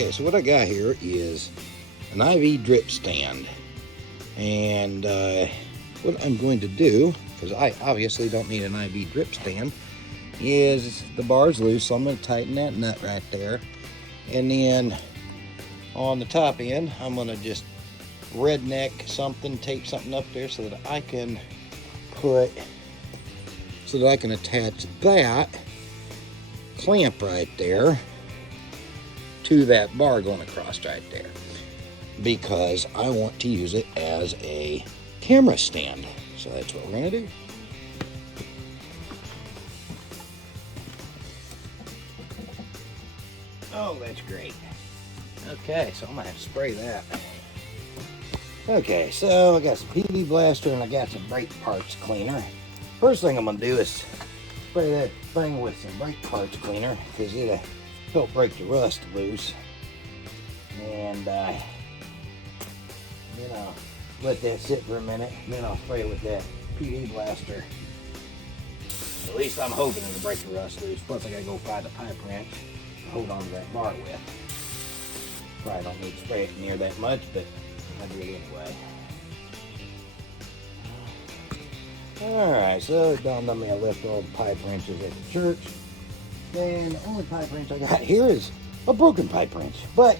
Okay, so what I got here is an IV drip stand. And what I'm going to do, because I obviously don't need an IV drip stand, is the bar's loose, so I'm going to tighten that nut right there. And then on the top end, I'm going to just redneck something, tape something up there so that I can attach that clamp right there to that bar going across right there, because I want to use it as a camera stand. So that's what we're going to do. Oh, that's great. Okay, so I'm going to have to spray that. Okay, so I got some PV Blaster and I got some brake parts cleaner. First thing I'm going to do is spray that thing with some brake parts cleaner, because it'll help break the rust loose. And then I'll let that sit for a minute, and then I'll spray it with that PV Blaster. At least I'm hoping it'll break the rust loose. Plus I gotta go find a pipe wrench to hold on to that bar with. Probably don't need to spray it near that much, but I do it anyway. Alright, so it dawned on me I left all the pipe wrenches at the church. And the only pipe wrench I got here is a broken pipe wrench, but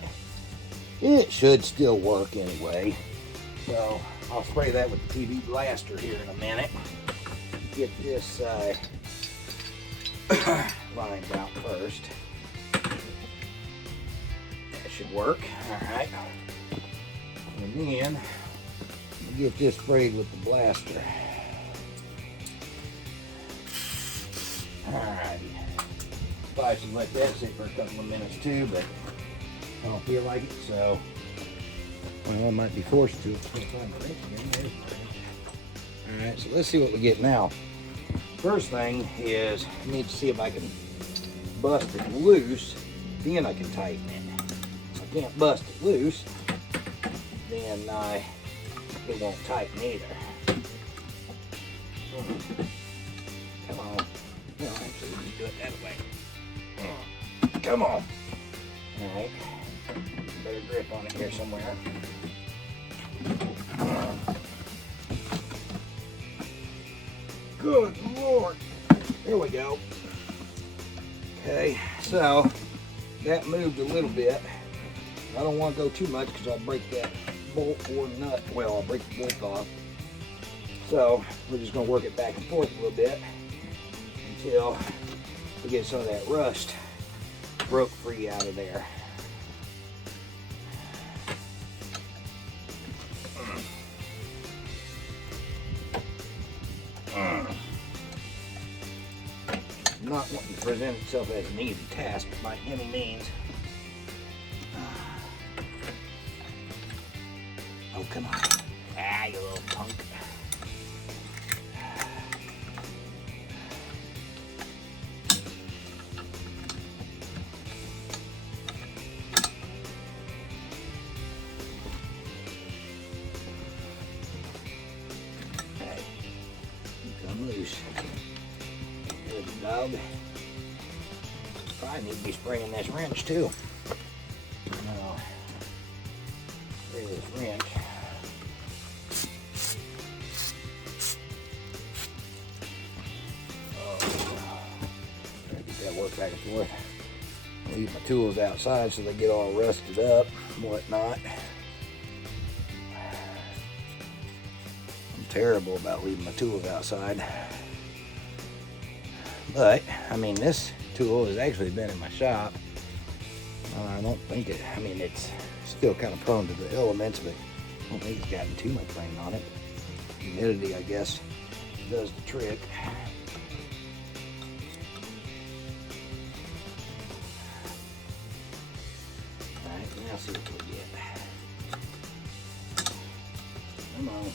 it should still work anyway. So I'll spray that with the PV Blaster here in a minute. Get this lined out first. That should work. Alright. And then get this sprayed with the blaster. Alrighty. Probably should let that sit for a couple of minutes too, but I don't feel like it, so well, I might be forced to. Alright, so let's see what we get now. First thing is I need to see if I can bust it loose, then I can tighten it. If I can't bust it loose, then it won't tighten either. Come on. No, actually, let me do it that way. Come on. Alright. Better grip on it here somewhere. Good Lord. There we go. Okay, so that moved a little bit. I don't want to go too much because I'll break that bolt or nut. Well, I'll break the bolt off. So we're just going to work it back and forth a little bit until we get some of that rust broke free out of there. Not wanting to present itself as an easy task by any means. Oh, come on. Ah, you little punk. Okay. Come loose. Good dog. Probably need to be spraying this wrench too. No. There's this wrench. Get that work back and forth. Leave my tools outside so they get all rusted up and whatnot. I'm terrible about leaving my tools outside. But, I mean, this tool has actually been in my shop. I don't think it, I mean, it's still kind of prone to the elements, but I don't think it's gotten too much rain on it. Humidity, I guess, does the trick. Alright, now see what we get. Come on.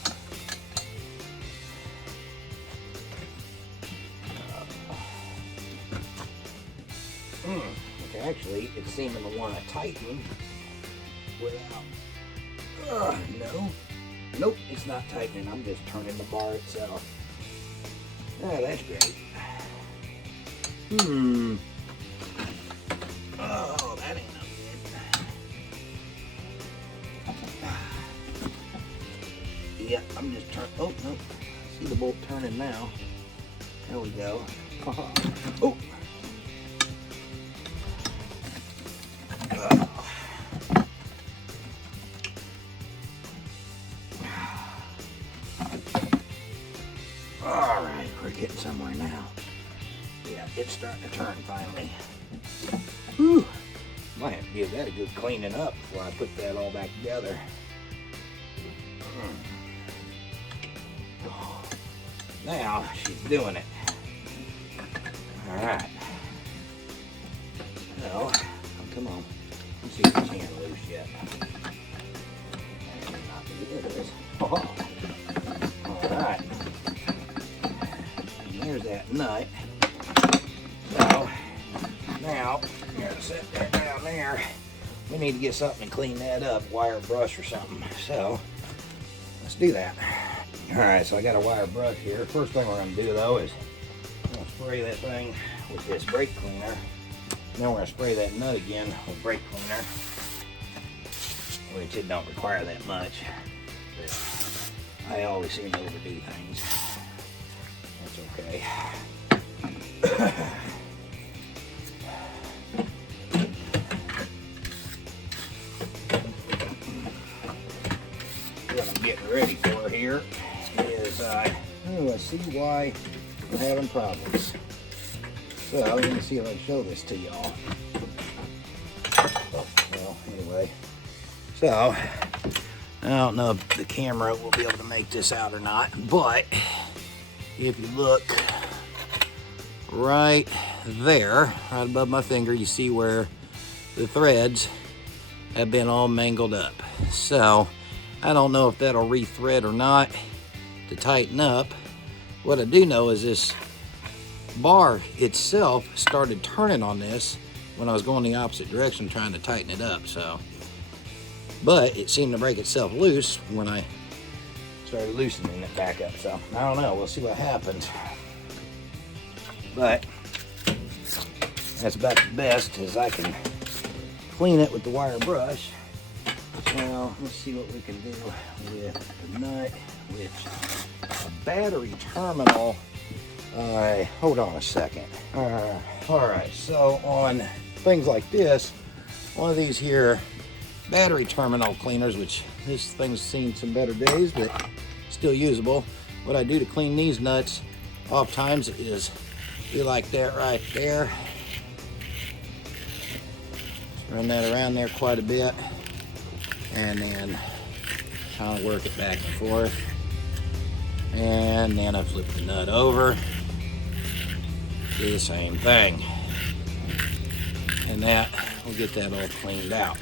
Okay, actually, it's seeming to want to tighten without. No. Nope, it's not tightening. I'm just turning the bar itself. Oh, that's great. Oh, that ain't no good. see the bolt turning now. There we go. Oh! All right, we're getting somewhere now. Yeah, it's starting to turn finally. Whew. Might have to give that a good cleaning up before I put that all back together. Now she's doing it. All right. So, come on. Let's see if the can loose yet. That may not be it. It is. All right. And there's that nut. So now I'm gonna set that down there. We need to get something to clean that up, wire brush or something. So let's do that. All right, so I got a wire brush here. First thing we're gonna do though is I'm gonna spray that thing with this brake cleaner. Then we're gonna spray that nut again with brake cleaner, which it don't require that much. But I always seem to overdo things. That's okay. What I'm getting ready for here is, let's see why we're having problems. So, let me see if I can show this to y'all. Well, anyway. So, I don't know if the camera will be able to make this out or not, but if you look right there, right above my finger, you see where the threads have been all mangled up. So, I don't know if that'll re-thread or not to tighten up. What I do know is this bar itself started turning on this when I was going the opposite direction trying to tighten it up. So, but it seemed to break itself loose when I started loosening it back up. So I don't know, we'll see what happens. But that's about the best as I can clean it with the wire brush. So let's see what we can do with the nut, which a battery terminal. Hold on a second. All right, so on things like this, one of these here battery terminal cleaners, which this thing's seen some better days, but still usable. What I do to clean these nuts off times is do like that right there. Run that around there quite a bit, and then kind of work it back and forth. And then I flip the nut over. Do the same thing, and that will get that all cleaned out.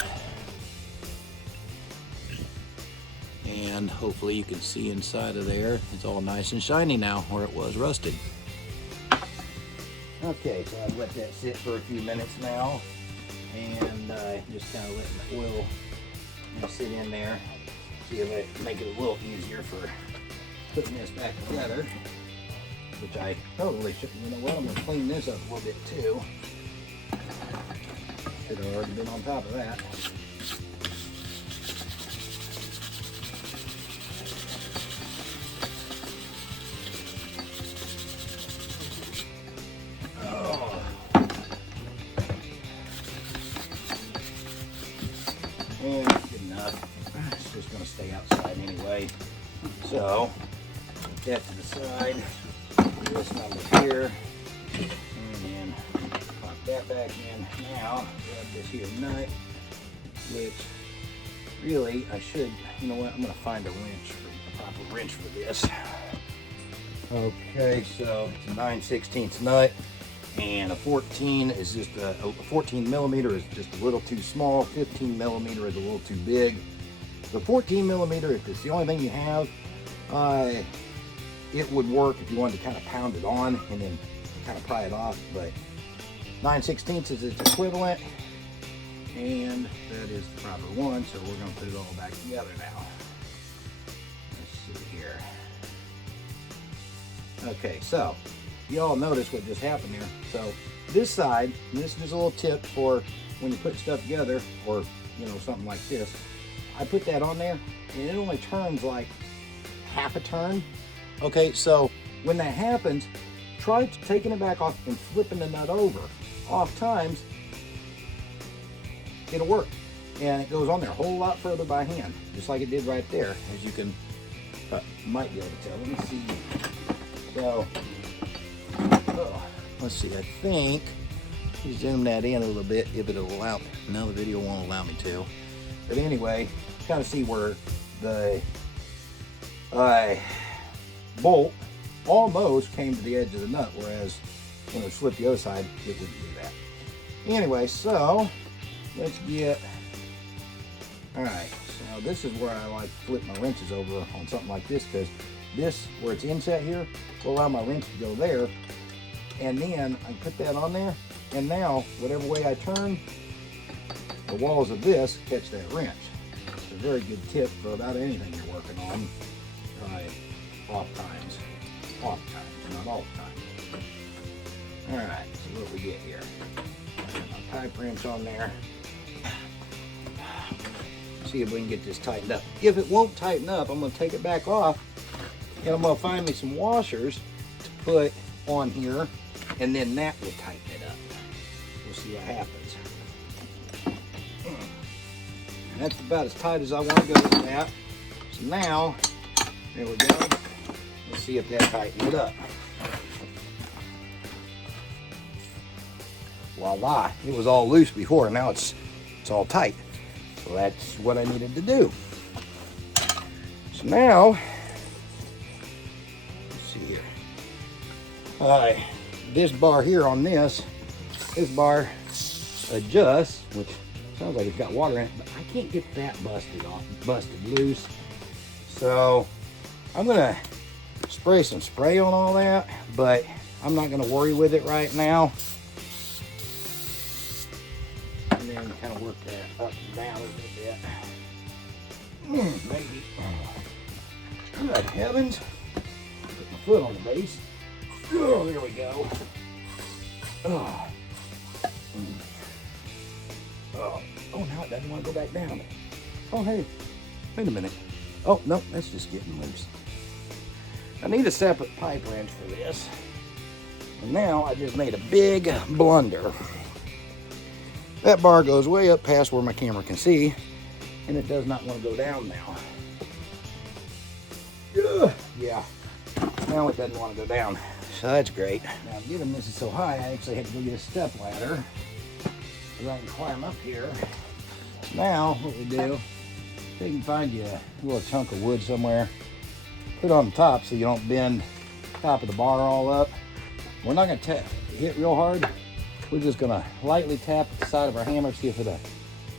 And hopefully you can see inside of there. It's all nice and shiny now where it was rusted. Okay, so I've let that sit for a few minutes now, and just kind of letting the oil sit in there. See if I can make it a little easier for putting this back together. Which I totally should. You know what? I'm going to clean this up a little bit too. Should have already been on top of that. Oh. And that's good enough. It's just going to stay outside anyway. So, put that to the side. This number here, and then pop that back in. Now, grab this here nut, which really I should, you know what, I'm going to find a proper wrench for this. Okay, so it's a 9/16 nut, and a 14 is just a 14 millimeter is just a little too small, 15 millimeter is a little too big. The 14 millimeter, if it's the only thing you have, it would work if you wanted to kind of pound it on and then kind of pry it off, but 9/16 is its equivalent, and that is the proper one, so we're going to put it all back together now. Let's see here. Okay, so you all notice what just happened here. So this side, and this is just a little tip for when you put stuff together, or you know, something like this. I put that on there, and it only turns like half a turn. Okay, so when that happens, try taking it back off and flipping the nut over. Oft times, it'll work. And it goes on there a whole lot further by hand, just like it did right there, as you can, might be able to tell. Let me see. So, let's see, I think, zoom that in a little bit if it'll allow, no, the video won't allow me to. But anyway, kind of see where the bolt almost came to the edge of the nut, whereas when it flipped the other side, it wouldn't do that. Anyway, so let's get, all right, so this is where I like to flip my wrenches over on something like this, because this, where it's inset here, will allow my wrench to go there, and then I put that on there, and now, whatever way I turn, the walls of this catch that wrench. It's a very good tip for about anything you're working on. Right, off times, not all the time. All right, so what we get here? My pipe wrench on there. See if we can get this tightened up. If it won't tighten up, I'm going to take it back off, and I'm going to find me some washers to put on here, and then that will tighten it up. We'll see what happens. And that's about as tight as I want to go with that. So now, there we go. Let's see if that tightens it up. Voila, it was all loose before, now it's all tight. So that's what I needed to do. So now, let's see here. This bar here on this bar adjusts, which sounds like it's got water in it, but I can't get that busted loose. So I'm gonna spray some spray on all that, but I'm not gonna worry with it right now. And then kind of work that up and down a little bit. Maybe. Good heavens. Put my foot on the base. Oh, there we go. Oh. Oh, now it doesn't want to go back down. Oh, hey, wait a minute. Oh, no, that's just getting loose. I need a separate pipe wrench for this. And now I just made a big blunder. That bar goes way up past where my camera can see, and it does not want to go down now. Yeah, now it doesn't want to go down. So that's great. Now, given this is so high, I actually had to go get a step ladder so I can climb up here. Now, what we do, you can find you a little chunk of wood somewhere, put it on the top so you don't bend the top of the bar all up. We're not going to hit real hard. We're just going to lightly tap the side of our hammer, see if it'll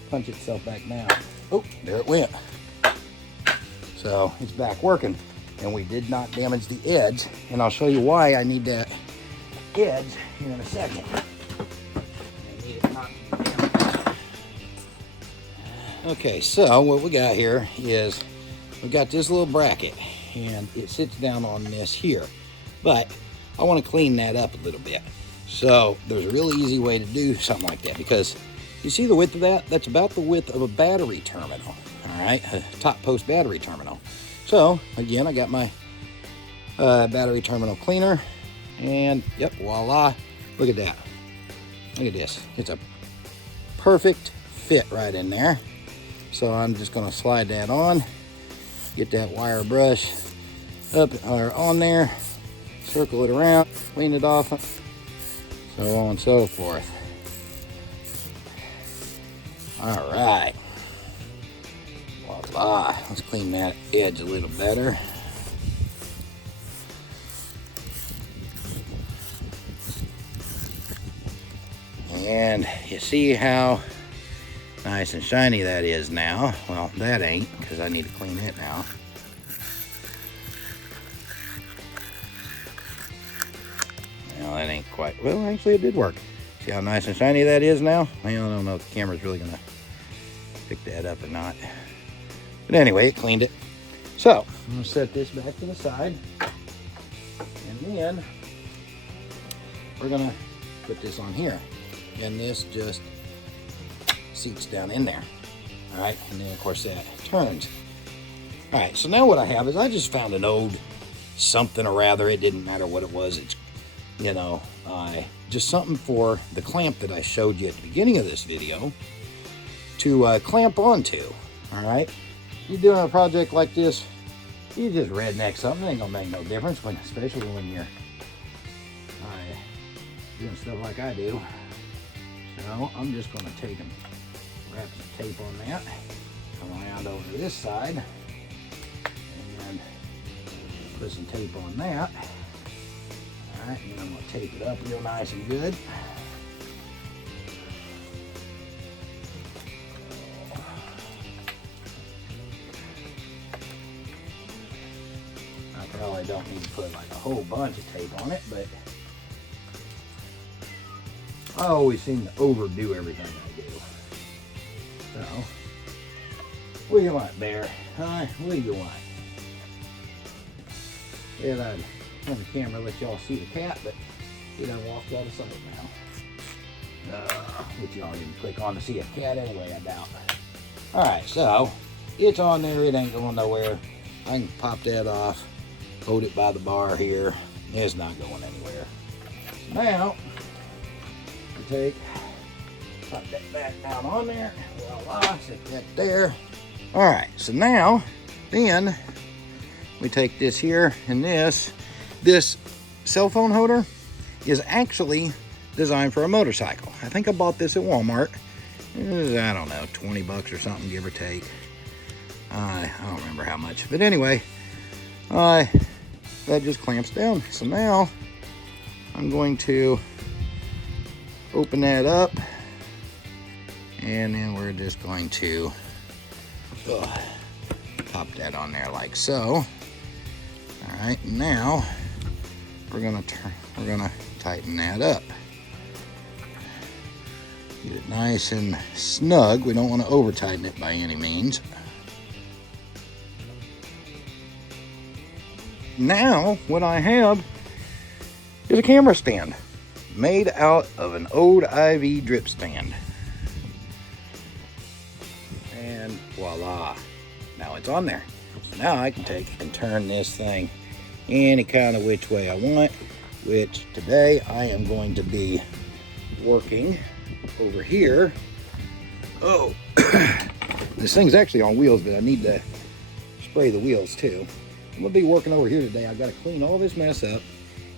punch itself back down. Oh, there it went. So it's back working, and we did not damage the edge, and I'll show you why I need that edge here in a second. I need it not damaged. Okay, so what we got here is we got this little bracket, and it sits down on this here, but I want to clean that up a little bit. So there's a really easy way to do something like that, because you see the width of that? That's about the width of a battery terminal. All right, a top post battery terminal. So again, I got my battery terminal cleaner, and yep, voila, look at that. Look at this. It's a perfect fit right in there. So I'm just going to slide that on, get that wire brush up or on there, circle it around, clean it off, so on and so forth. All right. Voila. Let's clean that edge a little better. And you see how nice and shiny that is now. Well, that ain't, because I need to clean it now. Well, that ain't quite, well, actually it did work. See how nice and shiny that is now? Well, I don't know if the camera's really gonna pick that up or not. But anyway, it cleaned it. So, I'm gonna set this back to the side. And then, we're gonna put this on here. And this just seats down in there. All right, and then of course that turns. All right, so now what I have is I just found an old something or rather. It didn't matter what it was. It's, you know, just something for the clamp that I showed you at the beginning of this video to clamp onto. All right, you're doing a project like this, you just redneck something. It ain't gonna make no difference, especially when you're doing stuff like I do. So I'm just gonna take and wrap some tape on that, come around over to this side, and put some tape on that. All right, and I'm gonna tape it up real nice and good. I probably don't need to put like a whole bunch of tape on it, but I always seem to overdo everything I do. So, what do you want, Bear? Huh? What do you want? Yeah, I'd on the camera let y'all see the cat, but he done walked out of sight now. Which y'all didn't click on to see a cat anyway, I doubt. Alright, so it's on there, it ain't going nowhere. I can pop that off, hold it by the bar here. It's not going anywhere. Now, pop that back down on there. Voila, set that there. Alright, so now, then, we take this here, and this cell phone holder is actually designed for a motorcycle. I think I bought this at Walmart. It was, I don't know, 20 bucks or something, give or take. I don't remember how much. But anyway, that just clamps down. So now, I'm going to open that up. And then we're just going to pop that on there like so. All right, now we're gonna tighten that up. Get it nice and snug. We don't want to over tighten it by any means. Now what I have is a camera stand made out of an old IV drip stand. And voila, now it's on there. So now I can take and turn this thing any kind of which way I want, which today I am going to be working over here. Oh, this thing's actually on wheels, but I need to spray the wheels too. I'm gonna be working over here today. I've got to clean all this mess up,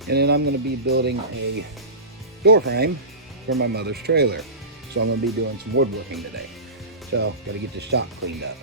and then I'm gonna be building a door frame for my mother's trailer. So I'm gonna be doing some woodworking today. So, gotta get this shop cleaned up.